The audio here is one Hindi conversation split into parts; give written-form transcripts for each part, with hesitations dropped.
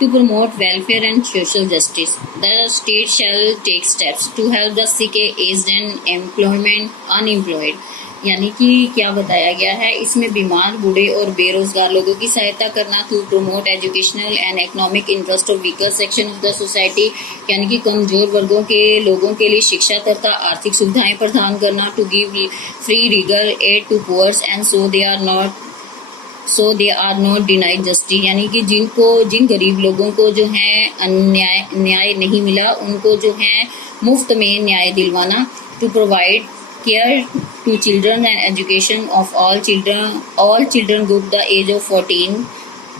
To promote welfare and social justice, the state shall take steps to help the sick, aged and unemployed. यानी कि क्या बताया गया है इसमें, बीमार, बूढ़े और बेरोजगार लोगों की सहायता करना, to promote educational and economic interest of weaker section of the society, यानी कि कमजोर वर्गों के लोगों के लिए शिक्षा तथा आर्थिक सुविधाएं प्रदान करना, to give free legal aid to poors and so they are not denied justice, यानी कि जिन गरीब लोगों को जो है न्याय नहीं मिला उनको जो है मुफ्त में न्याय दिलवाना, to provide care to children and education of all children group the age of 14,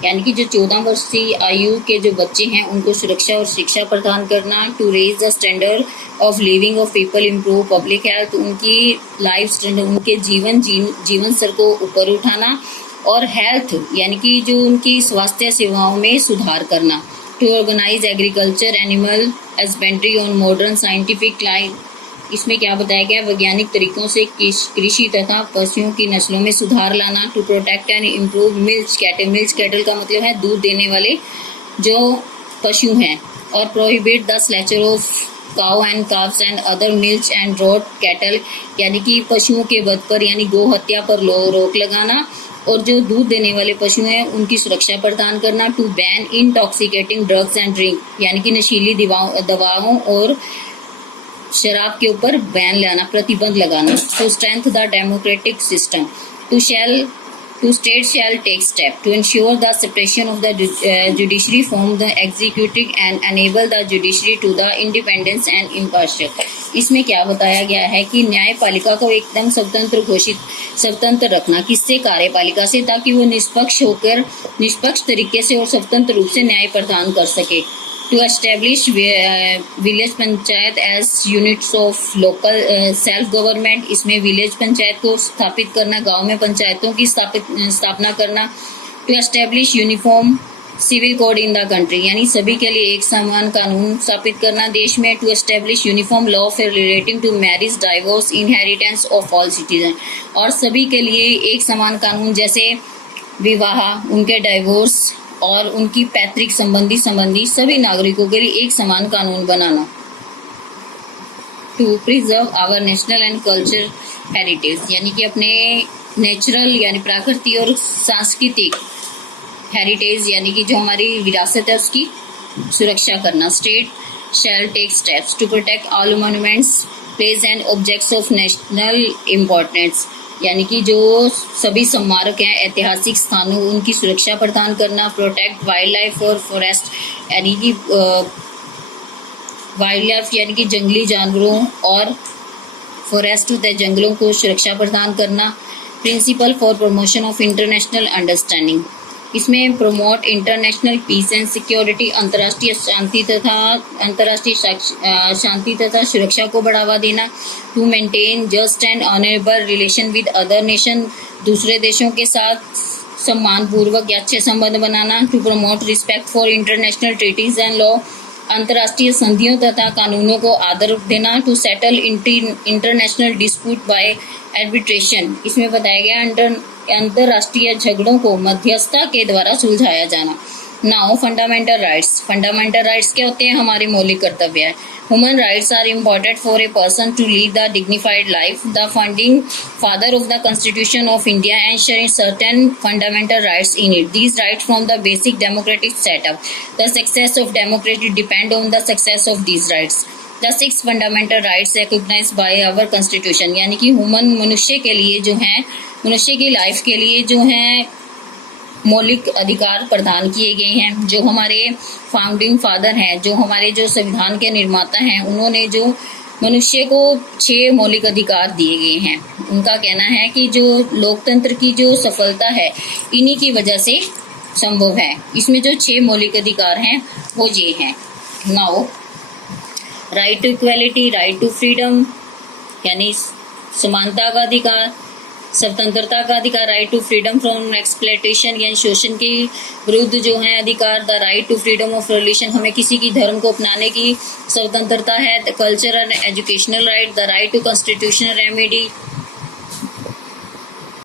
यानी कि जो 14 वर्ष की आयु के जो बच्चे हैं उनको सुरक्षा और शिक्षा प्रदान करना, to raise the standard of living of people, improve public health, उनकी लाइफ स्टैंडर्ड, उनके जीवन स्तर को ऊपर उठाना, और हेल्थ यानी कि जो उनकी स्वास्थ्य सेवाओं में सुधार करना, to organise agriculture animal husbandry on modern scientific line, इसमें क्या बताया गया, वैज्ञानिक तरीकों से कृषि तथा पशुओं की नस्लों में सुधार लाना, to protect and improve milk cattle का मतलब है दूध देने वाले जो पशु हैं, और prohibit the slaughter of cow and calves and other milk and draught cattle, यानी कि पशुओं के वध पर यानी गौ हत्या पर रोक लगाना, और जो दूध देने वाले पशु हैं उनकी सुरक्षा प्रदान करना, to ban intoxicating drugs and drink, यानी कि नशीली दवाओं और शराब के ऊपर बैन लाना, प्रतिबंध लगाना, to strength the democratic system, to state shall take step to ensure the separation of the judiciary from the executive and enable the judiciary to the independence and impartial. इसमें क्या बताया गया है कि न्यायपालिका को एकदम स्वतंत्र रखना, किससे, कार्यपालिका से, ताकि वो निष्पक्ष तरीके से और स्वतंत्र रूप से न्याय प्रदान कर सके, to establish village panchayat as units of local self government, इसमें विलेज पंचायत को स्थापित करना, गांव में पंचायतों की स्थापना करना, to establish uniform civil code in the country, यानी सभी के लिए एक समान कानून स्थापित करना देश में, to establish uniform law for relating to marriage, divorce, inheritance of all citizen, और सभी के लिए एक समान कानून जैसे विवाह, उनके डाइवोर्स और उनकी पैतृक संबंधी सभी नागरिकों के लिए एक समान कानून बनाना, to preserve our national and culture heritage, यानी कि अपने नेचुरल यानी प्राकृतिक और सांस्कृतिक हेरिटेज यानी कि जो हमारी विरासत है उसकी सुरक्षा करना, state shall take steps to protect all monuments, place and objects of national importance, यानी कि जो सभी स्मारक हैं, ऐतिहासिक स्थानों, उनकी सुरक्षा प्रदान करना, प्रोटेक्ट वाइल्ड लाइफ और फॉरेस्ट, यानी कि वाइल्ड लाइफ यानी कि जंगली जानवरों, और फॉरेस्ट होता है जंगलों को सुरक्षा प्रदान करना, principle for promotion of international understanding, इसमें promote international peace and security, अंतर्राष्ट्रीय शांति तथा सुरक्षा को बढ़ावा देना, to maintain just and honourable relation with other nation, दूसरे देशों के साथ सम्मानपूर्वक या अच्छे संबंध बनाना, to promote respect for international treaties and law, अंतर्राष्ट्रीय संधियों तथा कानूनों को आदर देना, to settle international dispute by arbitration, इसमें बताया गया अंतर्राष्ट्रीय झगड़ों को मध्यस्थता के द्वारा सुलझाया जाना। नाउ फंडामेंटल राइट्स क्या होते हैं, हमारे मौलिक कर्तव्य है। Human rights are important for a person to lead the dignified life, the founding father of the constitution of India ensuring certain fundamental rights in it, these rights from the basic democratic setup, the success of democracy depend on the success of these rights, the 6 fundamental rights recognised by our constitution, यानी कि मनुष्य के लिए जो है, मनुष्य की लाइफ के लिए जो है मौलिक अधिकार प्रदान किए गए हैं। जो हमारे फाउंडिंग फादर हैं, जो हमारे जो संविधान के निर्माता हैं, उन्होंने जो मनुष्य को 6 मौलिक अधिकार दिए गए हैं। उनका कहना है कि जो लोकतंत्र की जो सफलता है इन्हीं की वजह से संभव है। इसमें जो 6 मौलिक अधिकार हैं वो ये हैं। Now right to equality, right to freedom यानी समानता का अधिकार, स्वतंत्रता का अधिकार, right to freedom from exploitation यानी शोषण के विरुद्ध जो है अधिकार, the right to freedom of religion हमें किसी की धर्म को अपनाने की स्वतंत्रता है, the cultural and educational right, the right to constitutional remedy